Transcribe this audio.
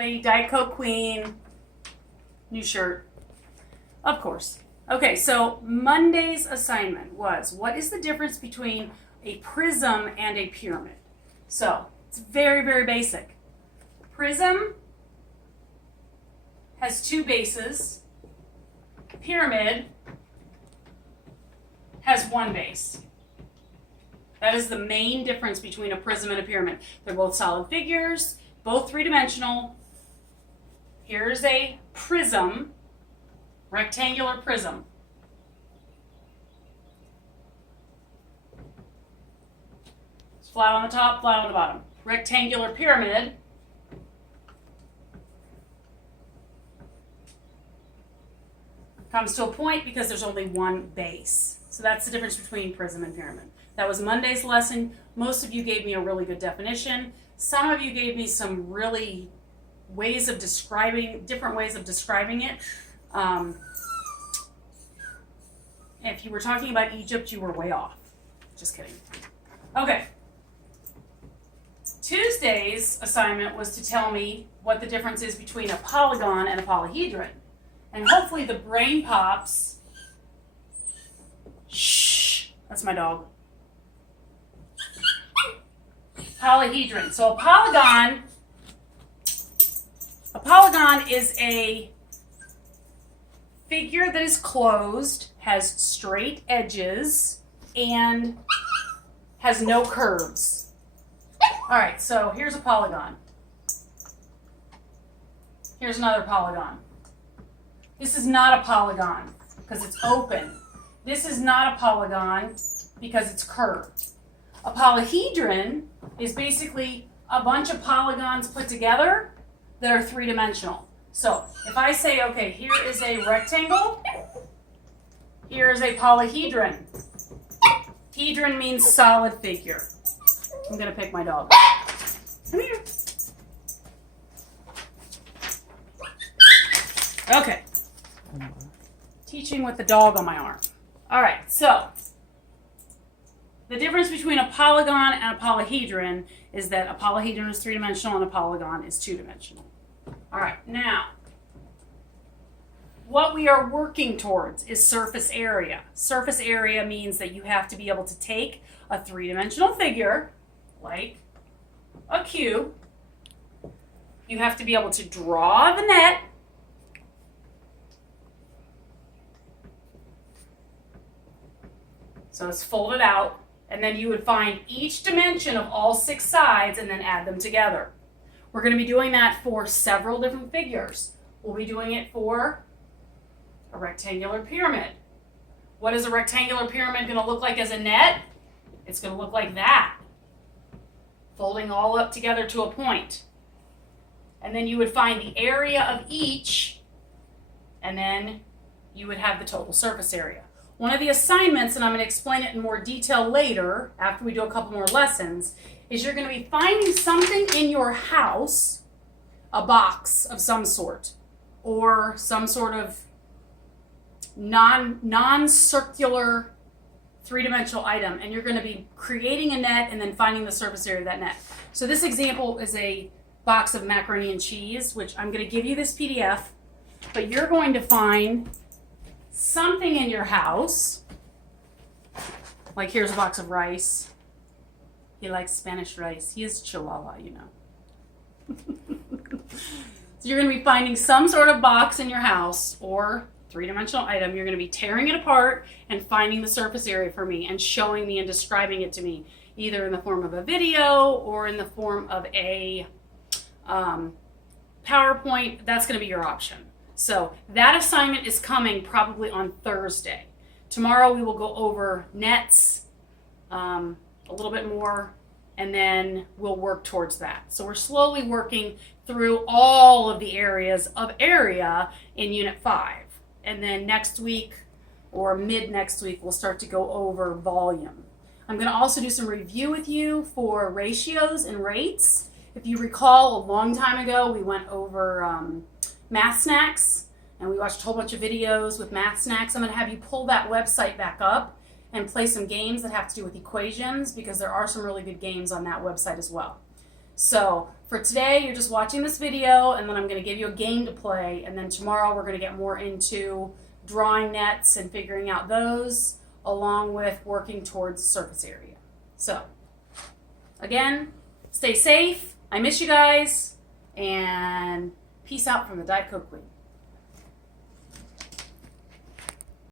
everybody. Diet Coke Queen. New shirt. Of course. Okay, so Monday's assignment was, what is the difference between a prism and a pyramid? So, it's very, very basic. Prism has two bases. Pyramid has one base. That is the main difference between a prism and a pyramid. They're both solid figures, both three-dimensional. Here's a prism, rectangular prism. It's flat on the top, flat on the bottom. Rectangular pyramid comes to a point because there's only one base. So that's the difference between prism and pyramid. That was Monday's lesson. Most of you gave me a really good definition. Some of you gave me some really different ways of describing it. If you were talking about Egypt, you were way off. Just kidding. Okay. Tuesday's assignment was to tell me what the difference is between a polygon and a polyhedron. And hopefully the brain pops. Shh, that's my dog. Polyhedron. So a polygon is a figure that is closed, has straight edges, and has no curves. All right, so here's a polygon. Here's another polygon. This is not a polygon because it's open. This is not a polygon because it's curved. A polyhedron is basically a bunch of polygons put together that are three-dimensional. So if I say, okay, here is a rectangle, here is a polyhedron. Hedron means solid figure. I'm going to pick my dog. Come here. Okay. Teaching with the dog on my arm. All right, so the difference between a polygon and a polyhedron is that a polyhedron is three-dimensional and a polygon is two-dimensional. All right, now, what we are working towards is surface area. Surface area means that you have to be able to take a three-dimensional figure, like a cube. You have to be able to draw the net. So it's folded out, and then you would find each dimension of all 6 sides and then add them together. We're going to be doing that for several different figures. We'll be doing it for a rectangular pyramid. What is a rectangular pyramid going to look like as a net? It's going to look like that, folding all up together to a point. And then you would find the area of each, and then you would have the total surface area. One of the assignments, and I'm going to explain it in more detail later after we do a couple more lessons, is you're going to be finding something in your house, a box of some sort, or some sort of non-circular three-dimensional item, and you're going to be creating a net and then finding the surface area of that net. So this example is a box of macaroni and cheese, which I'm going to give you this PDF, but you're going to find something in your house, like here's a box of rice. He likes Spanish rice. He is Chihuahua, you know. So you're going to be finding some sort of box in your house or three-dimensional item. You're going to be tearing it apart and finding the surface area for me and showing me and describing it to me, either in the form of a video or in the form of a PowerPoint. That's going to be your option. So that assignment is coming probably on Thursday. Tomorrow we will go over nets a little bit more, and then we'll work towards that. So we're slowly working through all of the areas of area in Unit 5. And then next week or mid next week, we'll start to go over volume. I'm going to also do some review with you for ratios and rates. If you recall, a long time ago, we went over Math Snacks, and we watched a whole bunch of videos with Math Snacks. I'm going to have you pull that website back up and play some games that have to do with equations, because there are some really good games on that website as well. So For today, you're just watching this video, and then I'm going to give you a game to play, and then tomorrow we're going to get more into drawing nets and figuring out those, along with working towards surface area. So, again, stay safe. I miss you guys, and peace out from the Diet Coke Queen.